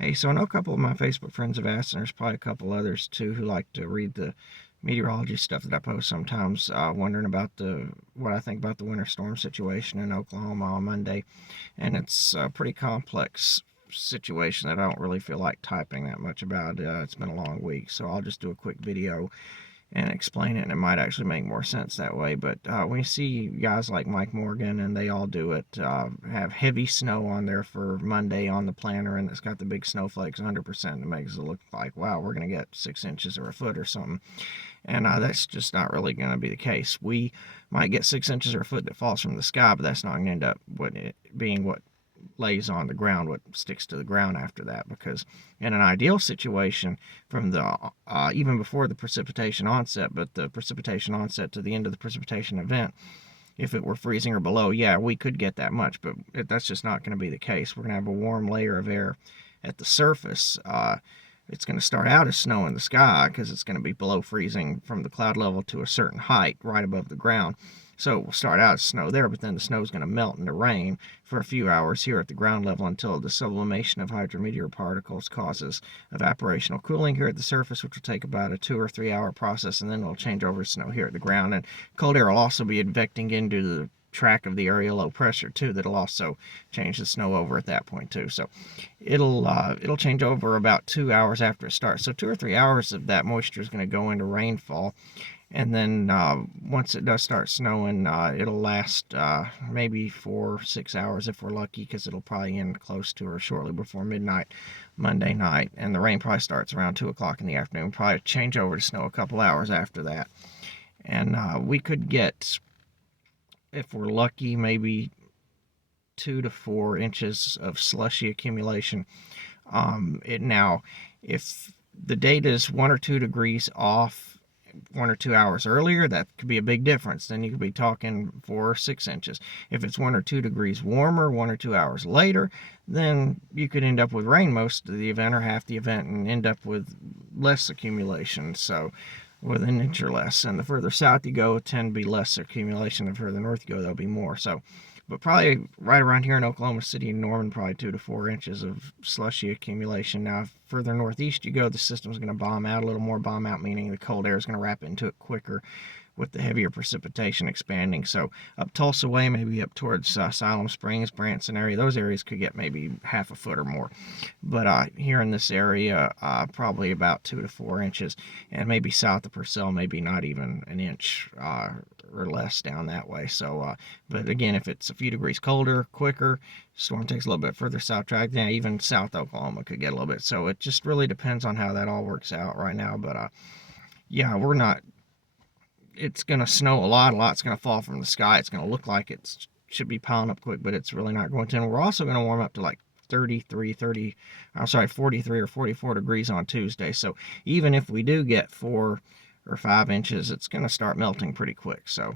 Hey, so I know a couple of my Facebook friends have asked, and there's probably a couple others too who like to read the meteorology stuff that I post sometimes, wondering about what I think about the winter storm situation in Oklahoma on Monday, and it's a pretty complex situation that I don't really feel like typing that much about. It's been a long week, so I'll just do a quick video and explain it, and it might actually make more sense that way. But when you see guys like Mike Morgan and they all do it, have heavy snow on there for Monday on the planner, and it's got the big snowflakes 100%, it makes it look like, wow, we're going to get 6 inches or a foot or something. And that's just not really going to be the case. We might get 6 inches or a foot that falls from the sky, but that's not going to end up being what lays on the ground, what sticks to the ground after that. Because in an ideal situation, from the even before the precipitation onset, but the precipitation onset to the end of the precipitation event, if it were freezing or below, yeah, we could get that much, but that's just not going to be the case. We're going to have a warm layer of air at the surface. It's going to start out as snow in the sky because it's going to be below freezing from the cloud level to a certain height right above the ground. So it will start out as snow there, but then the snow is going to melt into rain for a few hours here at the ground level until the sublimation of hydrometeor particles causes evaporational cooling here at the surface, which will take about a 2 or 3 hour process, and then it'll change over to snow here at the ground. And cold air will also be advecting into the track of the area low pressure too, that'll also change the snow over at that point too. So it'll change over about 2 hours after it starts. So 2 or 3 hours of that moisture is going to go into rainfall, and then once it does start snowing, it'll last maybe 4 or 6 hours if we're lucky, because it'll probably end close to or shortly before midnight Monday night, and the rain probably starts around 2 o'clock in the afternoon. Probably change over to snow a couple hours after that, and we could get, if we're lucky, maybe 2 to 4 inches of slushy accumulation. It now, if the data is 1 or 2 degrees off 1 or 2 hours earlier, that could be a big difference. Then you could be talking 4 or 6 inches. If it's 1 or 2 degrees warmer 1 or 2 hours later, then you could end up with rain most of the event or half the event and end up with less accumulation. So with an inch or less. And the further south you go, it tend to be less accumulation. The further north you go, there'll be more. So, but probably right around here in Oklahoma City and Norman, probably 2 to 4 inches of slushy accumulation. Now, further northeast you go, the system's going to bomb out a little more. Bomb out meaning the cold air is going to wrap into it quicker with the heavier precipitation expanding. So up Tulsa way, maybe up towards Siloam Springs, Branson area, those areas could get maybe half a foot or more. But here in this area, probably about 2 to 4 inches, and maybe south of Purcell, maybe not even an inch or less down that way. So, but again, if it's a few degrees colder, quicker, storm takes a little bit further south track, then even South Oklahoma could get a little bit. So it just really depends on how that all works out right now. But yeah, we're not, it's going to snow a lot. A lot's going to fall from the sky. It's going to look like it should be piling up quick, but it's really not going to. And we're also going to warm up to like 43 or 44 degrees on Tuesday. So even if we do get 4 or 5 inches, it's going to start melting pretty quick. So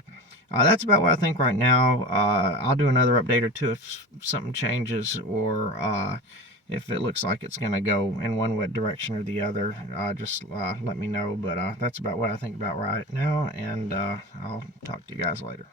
that's about what I think right now. I'll do another update or two if something changes, or if it looks like it's going to go in one direction or the other. Just let me know. But that's about what I think about right now, and I'll talk to you guys later.